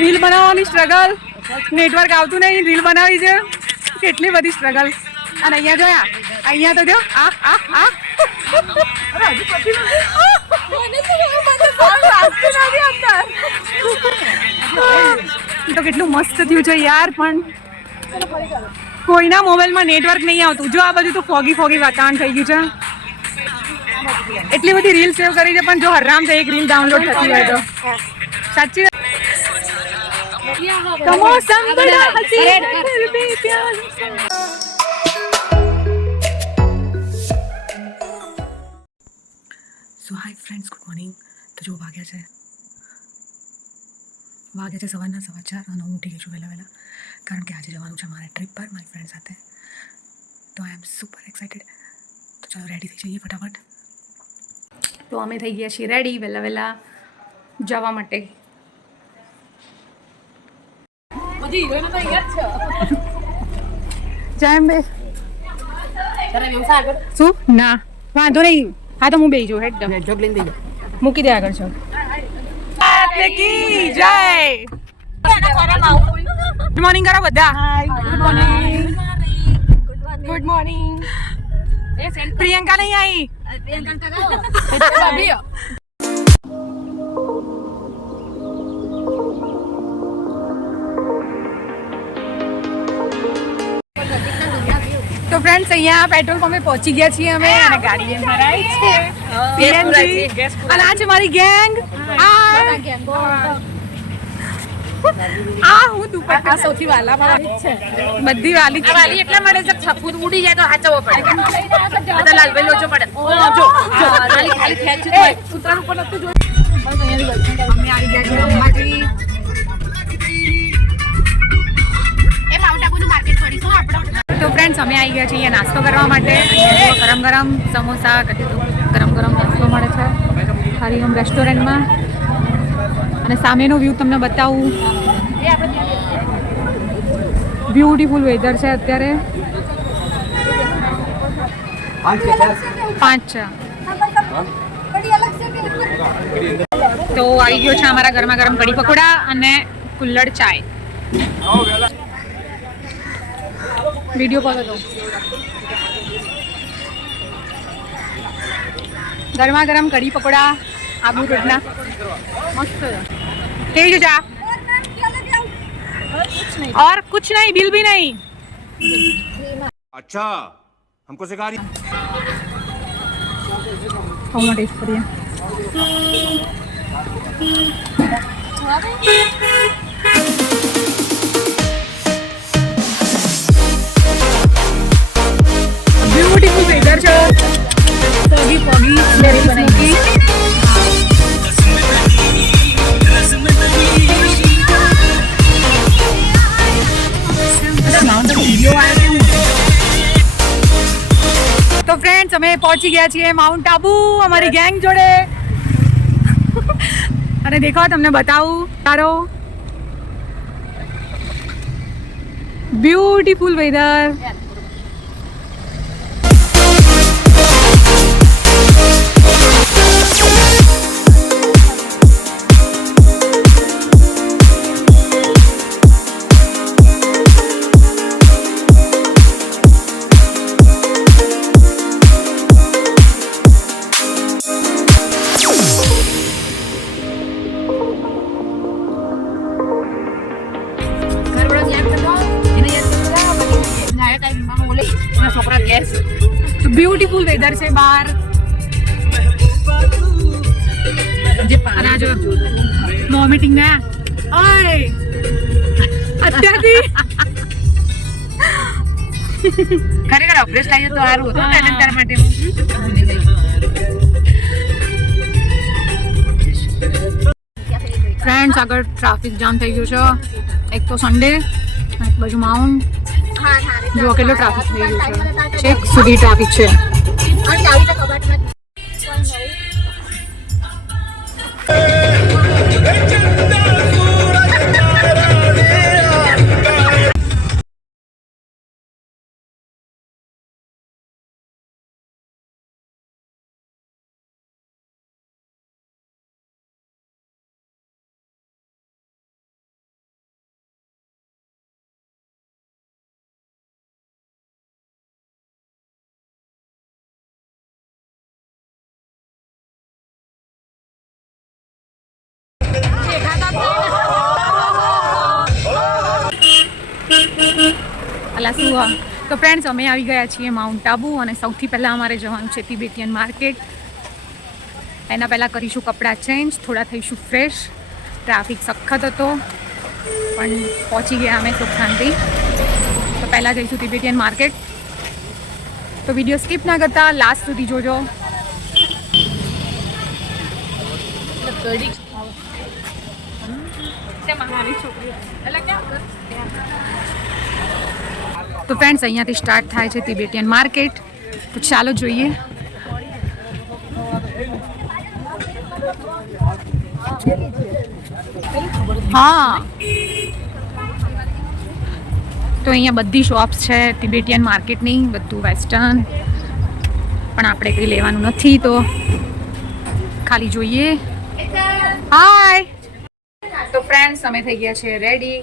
Reel બનાવવાની struggle, network આવતું નહીં, રીલ બનાવી છે, કેટલી બધી સ્ટ્રગલ. અને અહીંયા જોયા, અહીંયા તો જો તો કેટલું મસ્ત થયું છે યાર. પણ કોઈના મોબાઈલમાં નેટવર્ક નહીં આવતું. જો આ બધું તો ફોગી વાતાવરણ થઈ ગયું છે. એટલી બધી રીલ સેવ કરી છે પણ જો હરામ છે એક રીલ ડાઉનલોડ થતી હોય તો સાચી. સો હાય ફ્રેન્ડ્સ, ગુડ મોર્નિંગ. તો જો વાગ્યા છે સવારના 4:15 અને હું ઉઠી ગઈ છું વહેલા કારણ કે આજે જવાનું છે મારે ટ્રીપ પર મારી ફ્રેન્ડ સાથે. તો આઈ એમ સુપર એક્સાઇટેડ. તો ચાલો રેડી થઈ જઈએ ફટાફટ. તો અમે થઈ ગયા છીએ રેડી વહેલા જવા માટે. જેમ બે શું ના વાંધો નહીં. હા તો હું બેસી જાઉં. હેડ જોબ લઈને મૂકી દે આગળ છો. જય ગુડ મોર્નિંગ કરો બધા. Good morning. પ્રિયંકા નહીં आई. તો ફ્રેન્ડ્સ અહીંયા પેટ્રોલ પંપે પહોંચી ગયા છીએ અમે અને ગાડી ભરાઈ છે સીએનજી. અને આ છે મારી ગેંગ. આ હું દુપટ્ટા સૌથી વાલા મારી છે. બધી વાલી છે. વાલી એટલા મળે છે છપૂત ઉડી જાય તો હાચવો પડે. બધા લાલભાઈ લોચો પડે. જો ખાલી ખેંચ તો ઉતરાનું પણ નતું જોયું. બસ અહીંયાથી અમે આવી ગયા છીએ અંબાજી. એ માઉન્ટ આબુનું માર્કેટ ફરીશું આપણે. તો ફ્રેન્ડ્સ અમે આવી ગયા છીએ નાસ્તો કરવા માટે. ગરમ સમોસા ગરમ નાસ્તો મળે છે હરિઓમ રેસ્ટોરન્ટમાં. અને સામેનો વ્યૂ તમને બતાવું. બ્યુટીફુલ વેધર છે અત્યારે. 5 તો આવી ગયો છે અમારા ગરમ કઢી પકોડા અને કુલ્લડ ચાય. વિડીયો કોલ હતો. ગરમ કઢી પકોડા આબુ રોડના મસ્ત. કેવી છે ચા? और कुछ नहीं, बिल भी नहीं. अच्छा हमको सिखा रही. खाओ टेस्ट करिए. ब्यूटीफुल वेदर છે. foggy very smoky. તો ફ્રેન્ડ્સ અમે પહોંચી ગયા છીએ માઉન્ટ આબુ અમારી ગેંગ જોડે. અને દેખો તમને બતાવું તારો બ્યુટીફુલ વેધર. બ્યુટીફુલ વેધર છે બહાર. અને જો વોમિટિંગ ને ઓય અત્યારથી ખરેખર ઓપરેશન થાય તો સારું હતું ને તારા માટે. ફ્રેન્ડ્સ આગળ ટ્રાફિક જામ થઈ ગયું છે. એક તો સન્ડે એક બાજુ માઉન્ટ. જો કેટલો ટ્રાફિક થઈ ગયું છે. છેક સુધી ટ્રાફિક છે. અલા શું તો ફ્રેન્ડ્સ અમે આવી ગયા છીએ માઉન્ટ આબુ અને સૌથી પહેલાં અમારે જવાનું છે તિબેટિયન માર્કેટ. એના પહેલાં કરીશું કપડાં ચેન્જ, થોડા થઈશું ફ્રેશ. ટ્રાફિક સખત હતો પણ પહોંચી ગયા અમે સુખ શાંતિ. તો પહેલાં જઈશું તિબેટિયન માર્કેટ. તો વિડીયો સ્કીપ ના કરતા લાસ્ટ સુધી જોજો. તો ફ્રેન્ડ્સ અહીંયાથી સ્ટાર્ટ થાય છે તિબેટિયન માર્કેટ. તો ચાલો જોઈએ. હા તો અહીંયા બધી શોપ્સ છે તિબેટિયન માર્કેટની, બધું વેસ્ટર્ન. પણ આપણે કંઈ લેવાનું નથી તો ખાલી જોઈએ. હાય તો ફ્રેન્ડ્સ અમે થઈ ગયા છે રેડી.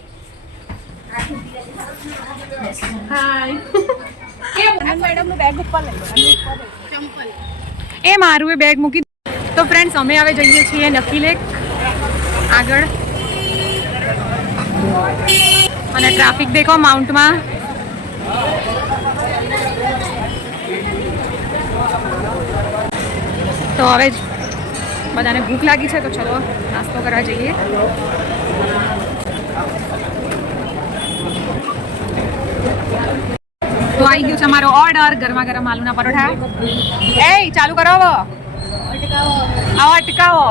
એ મારું એ બેગ મૂકી. તો ફ્રેન્ડ્સ અમે હવે જઈએ છીએ નકી લેક આગળ. અને ટ્રાફિક દેખો માઉન્ટમાં. તો હવે બધાને ભૂખ લાગી છે તો ચલો નાસ્તો કરવા જઈએ. તો આવી ગયું છે અમારો ઓર્ડર, ગરમા ગરમ આલુના પરોઠા. એ ચાલુ કરો, આવો અટકાવો.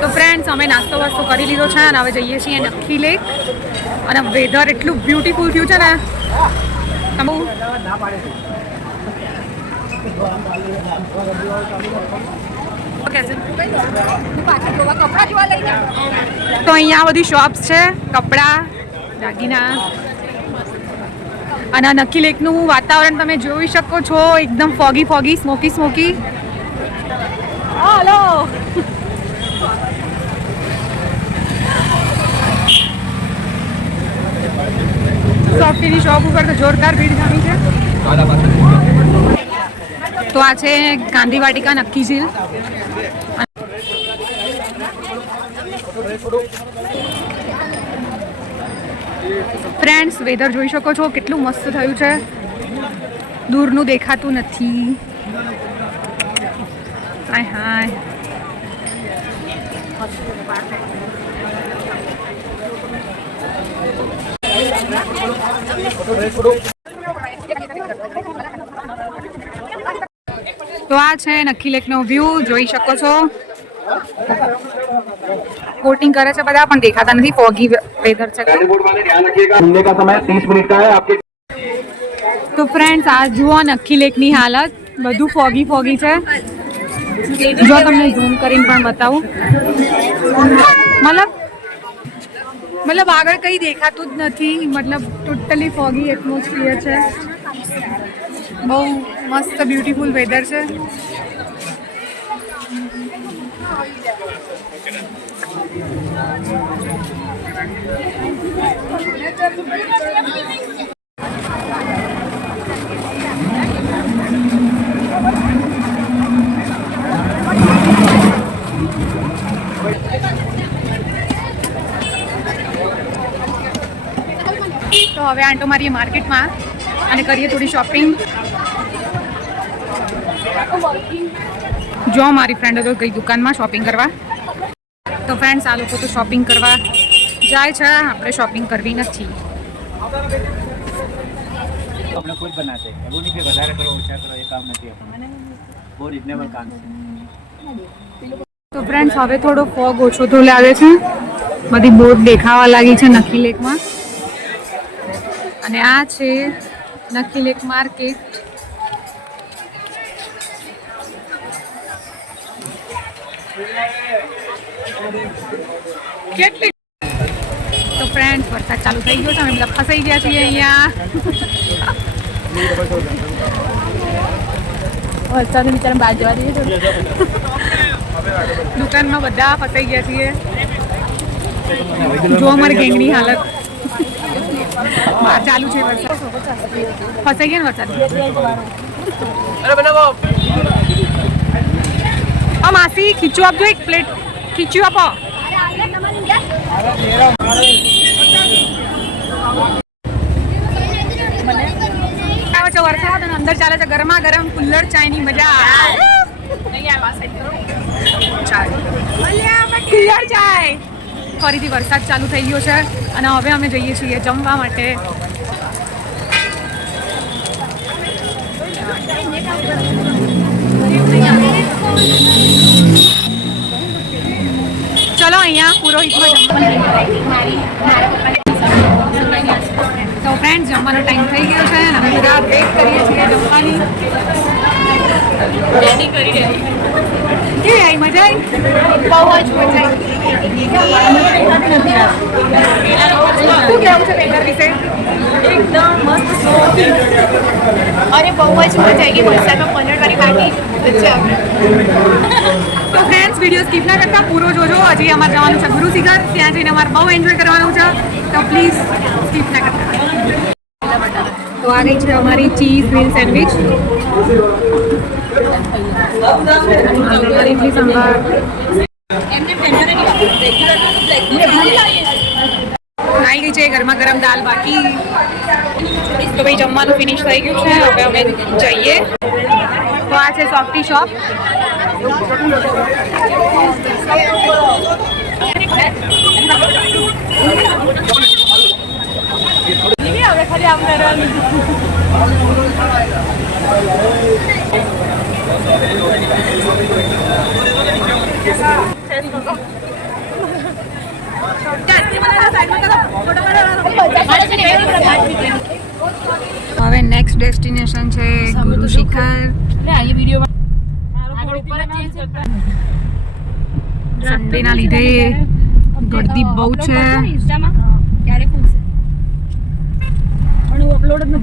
તો ફ્રેન્ડ્સ અમે નાસ્તો વાસ્તો કરી લીધો છે અને હવે જઈએ છીએ નક્કી લેક. અને વેધર એટલું બ્યુટીફુલ થયું છે ને. તો અહીંયા બધી શોપ્સ છે, કપડાં, દાગીના. અને નક્કી લેકનું વાતાવરણ તમે જોઈ શકો છો, એકદમ ફોગી ફોગી, સ્મોકી સ્મોકી. હલો સોફ્ટીની શોપ ઉપર તો જોરદાર ભીડ જામી છે. તો આ છે ગાંધી વાટિકા નક્કી ઝીલ. ફ્રેન્ડ્સ વેધર જોઈ શકો છો કેટલું મસ્ત થયું છે, દૂરનું દેખાતું નથી. હાય હાય તો આ છે નક્કી લેકનો વ્યૂ, જોઈ શકો છો. બોટિંગ કરે છે બધા પણ દેખાતા નથી, ફોગી વેધર છે. તો ફ્રેન્ડ્સ આ જુઓ નક્કી લેકની હાલત, બધું ફોગી ફોગી છે. જો તમને ઝૂમ કરીને પણ બતાવું, મતલબ આગળ કંઈ દેખાતું જ નથી. મતલબ ટોટલી ફોગી એટમોસ્ફિયર છે. બહુ મસ્ત બ્યુટીફુલ વેધર છે. તો હવે આંટો મારીએ માર્કેટમાં અને કરીએ થોડી શોપિંગ. જો મારી ફ્રેન્ડ તો કઈ દુકાનમાં શોપિંગ કરવા. તો ફ્રેન્ડ્સ આ લોકો તો શોપિંગ કરવા જાય છે, આપણે શોપિંગ કરવી નથી. આપણે ખુદ બનાતે એવું નહીં કે વધારે કરો ઓછા કરો, એ કામ નથી આપણને. બહુ રિઝનેબલ કામ છે. તો ફ્રેન્ડ્સ હવે થોડો ફોગ ઓછો તો લાવે છે, બધી બોટ દેખાવા લાગી છે નક્કી લેકમાં. અને આ છે નક્કી લેક માર્કેટ. કેટલી તો ફ્રેન્ડ્સ વરસાદ ચાલુ થઈ ગયો છે, અમે બધા ફસાઈ ગયા છીએ અહીંયા. વરસાદ બિચારા બહાર જવા દઈએ. દુકાનમાં બધા ફસાઈ ગયા છીએ. જો અમારી ગેંગની હાલત. બહાર ચાલુ છે વરસાદ. ફસાઈ ગયા ને વરસાદ. માસી ખીચું આપજો, એક પ્લેટ ખીચું આપો. આવે છે વરસાદ અને અંદર ચાલે છે ગરમા ગરમ કુલ્લર ચાયની મજા. કુલ્લર ચાય. ફરીથી વરસાદ ચાલુ થઈ ગયો છે અને હવે અમે જઈએ છીએ જમવા માટે. ચલો અહીંયા પુરોહિતમાં તો ફ્રેન્ડ જમવાનો ટાઈમ થઈ ગયો છે અને અમે બધા વેઇટ કરીએ છીએ જમવાની. કેવી આવી મજા આવી? બહુ જ મજા આવી. શું કહેવું છે વેધર વિશે? એકદમ મસ્ત. અરે બહુ જ મજા આવી ગઈ વરસાદમાં પલટવાની બાકી તો ફ્રેન્ડ્સ વિડીયો સ્કીપ ના કરતા પૂરો જોજો. હજી અમારે જવાનું છે ગુરુ શિખર, ત્યાં જઈને અમારે બહુ એન્જોય કરવાનું છે તો પ્લીઝ સ્કીપ ના કરતા. તો આ ગઈ છે અમારી cheese green sandwich. Idli sambar. આવી ગઈ છે ગરમા ગરમ દાલ બાકી. તો ભાઈ જમવાનું ફિનિશ થઈ ગયું છે, હવે અમે જઈએ. તો આ છે સોફ્ટી શોપ. હવે ખાલી આમ કરવાનું. હવે નેક્સ્ટ ડેસ્ટિનેશન છે ગુરુ શિખર. સન્ડે ના લીધે ગળદી બહુ છે.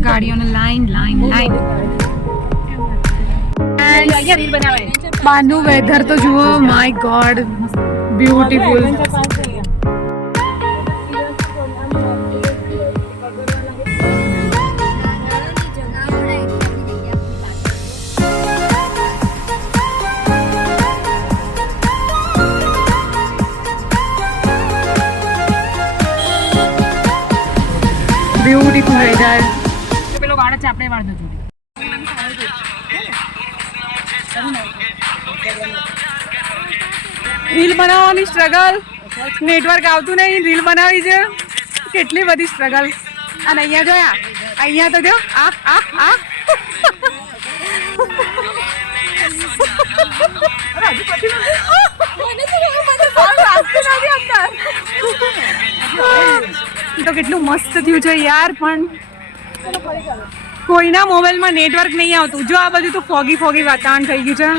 ગાડીઓને લાઈન લાઈન લાઈન. બહારનું વેધર તો જુઓ, my god beautiful. Beautiful weather. પેલો વાળ છે આપણે વાળ દો. રીલ બનાવવાની સ્ટ્રગલ, નેટવર્ક આવતું નહીં, રીલ બનાવી છે કેટલી બધી સ્ટ્રગલ. અને અહીંયા જોયા, અહીંયા તો જો આ આ આ તો કેટલું મસ્ત થયું છે યાર. પણ કોઈના મોબાઈલમાં નેટવર્ક નહીં આવતું. જો આ બધું તો ફોગી ફોગી વાતાવરણ થઈ ગયું છે.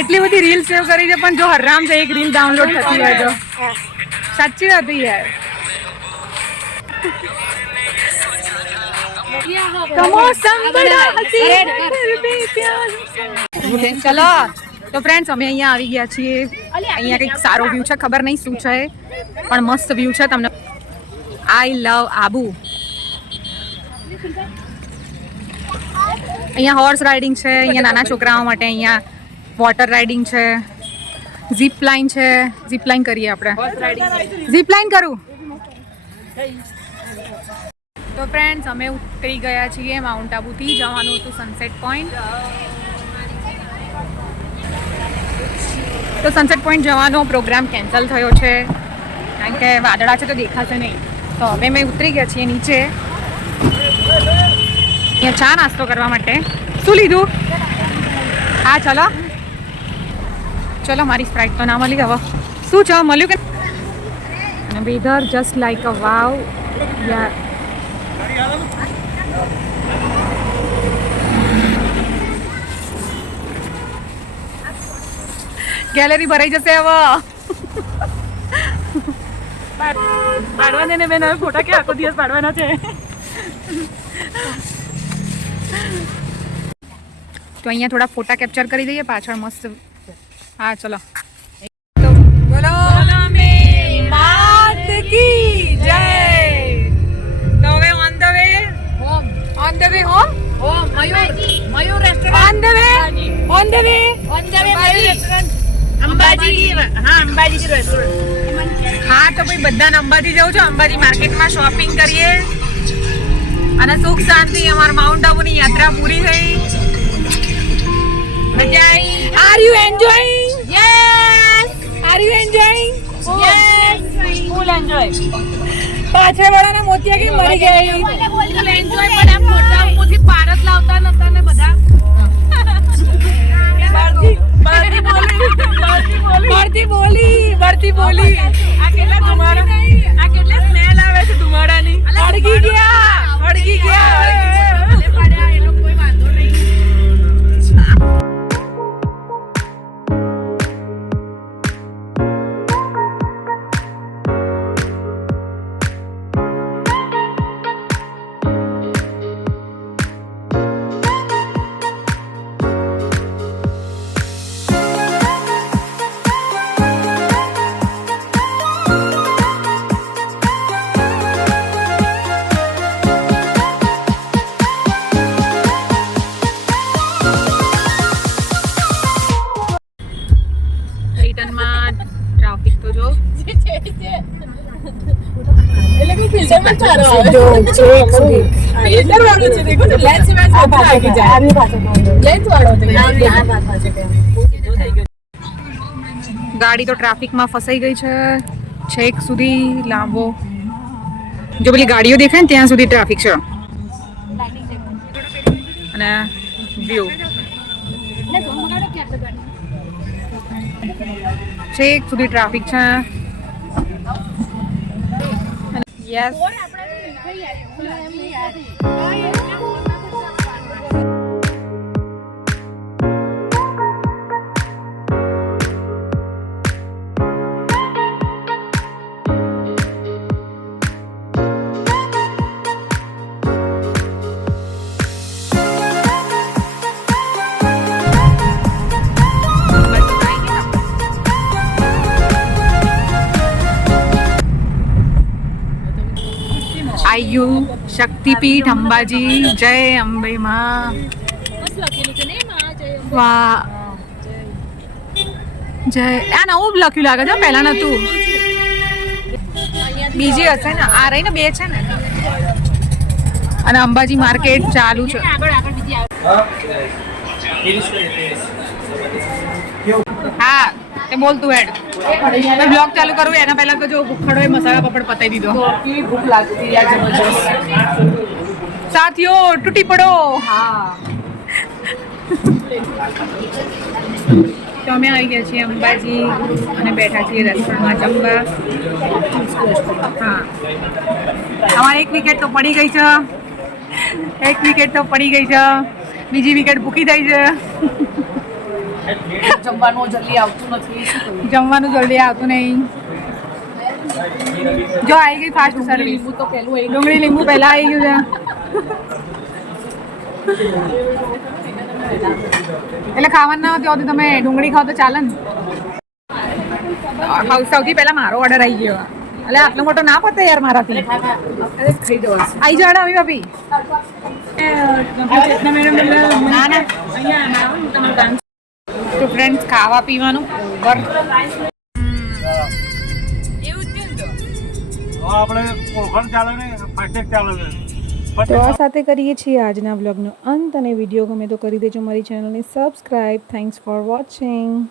એટલી બધી રીલ સેવ કરી છે પણ જો હરામ છે એક રીલ ડાઉનલોડ થતી હોય તો. સાચી વાત યાર. ચલો તો ફ્રેન્ડ્સ અમે અહીંયા આવી ગયા છીએ. અહીંયા કંઈક સારો વ્યૂ છે, ખબર નહીં શું છે પણ મસ્ત વ્યૂ છે. તમને આઈ લવ આબુ. અહીંયા હોર્સ રાઇડિંગ છે, અહીંયા નાના છોકરાઓ માટે. અહીંયા વોટર રાઇડિંગ છે, ઝીપ લાઇન છે. ઝીપ લાઇન કરીએ આપણે. ઝીપ લાઇન કરું. તો ફ્રેન્ડ્સ અમે ઉતરી ગયા છીએ માઉન્ટ આબુથી. જવાનું હતું સનસેટ પોઈન્ટ. તો સનસેટ પોઈન્ટ જવાનો પ્રોગ્રામ કેન્સલ થયો છે કારણ કે વાદળા છે તો દેખાશે નહીં. તો હવે અમે ઉતરી ગયા છીએ નીચે અહીંયા ચા નાસ્તો કરવા માટે. શું લીધું? હા ચલો ચલો. મારી સ્પ્રાઇટ તો ના મળી. હવે શું છે મળ્યું કે? વેધર જસ્ટ લાઈક અ વાવ યાર. ગેલેરી ભરાઈ જશે હવે. પાડવા દે ને બેન, હવે ફોટા કે આખો દિવસ પાડવાના છે. તો અહીંયા થોડા ફોટા કેપ્ચર કરી દઈએ પાછળ મસ્ત. હા ચલો. તો બોલો માત કી જય. The way home Mayur restaurant on the way Ambaji Ambaji restaurant હા તો ભાઈ બધાને અંબાજી જવું છે અંબાજી માર્કેટમાં શોપિંગ કરીએ અને સુખ શાંતિ અમાર માઉન્ટ આબુની યાત્રા પૂરી થઈ મજા આવી are you enjoying yes are you enjoying yes full enjoy પાછળ વાળાના મોતિયા કે મરી ગઈ ફૂલ એન્જોય પણ આ મોટા ઉપરથી પારસ લાવતા નતા ને બધા બળતી બોલી આ કેટલા ધુમાડા આ કેટલા સ્મેલ આવે છે ધુમાડાની અડગી ગયા પડ્યા એનો કોઈ વાંધો નહીં રિટર્નમાં ટ્રાફિક તો જો ગાડી તો ટ્રાફિકમાં ફસાઈ ગઈ છે છેક સુધી લાંબો જો પેલી ગાડીઓ દેખાય ને ત્યાં સુધી ટ્રાફિક છે અને વ્યૂ છેક સુધી ટ્રાફિક છે યસ આયુ શક્તિપીઠ અંબાજી જય અંબે માં વાહ જય આ નવું લખ્યું લાગે છે પહેલા નતું બીજી હશે ને આ રહી ને બે છે ને અને અંબાજી માર્કેટ ચાલુ છે હા તે બોલ તું હેડ મેં બ્લોગ ચાલુ કરું એના પહેલા તો જો ભૂખડો એ મસાલા પાપડ પતાવી દીધો કેવી ભૂખ લાગતી યાર જબરજસ્ત સાથીઓ તૂટી પડો તો અમે આવી ગયા છીએ અંબાજી અને બેઠા છીએ રેસ્ટોરન્ટમાં જમવા હા અમારે એક વિકેટ તો પડી ગઈ છે બીજી વિકેટ ભૂકી જાય છે જમવાનું જલ્દી આવતું નથી શું કરું જમવાનું જલ્દી આવતું નહીં જો આવી ગઈ ફાસ્ટ સર્વિસ લીંબુ તો પેલું એ ડુંગળી લીંબુ પહેલા આવી ગયું છે એટલે ખાવાનું ના હોતી તમે ડુંગળી ખાઓ તો ચાલે ને સૌથી પહેલા મારો ઓર્ડર આવી ગયો એટલે આટલો મોટો ના પતે યાર મારાથી ખાઈ જવા આવી જાડે અમી ભાભી ના ના તો ફ્રેન્ડ્સ ખાવા પીવાનું ઓવર આપણે ઓળખાણ ચાલે ને ફાસ્ટેગ ચાલે છે તો આ સાથે કરીએ છીએ આજના વ્લોગનો અંત અને વિડીયો ગમે તો કરી દેજો મારી ચેનલને સબસ્ક્રાઈબ થેન્ક્સ ફોર વોચિંગ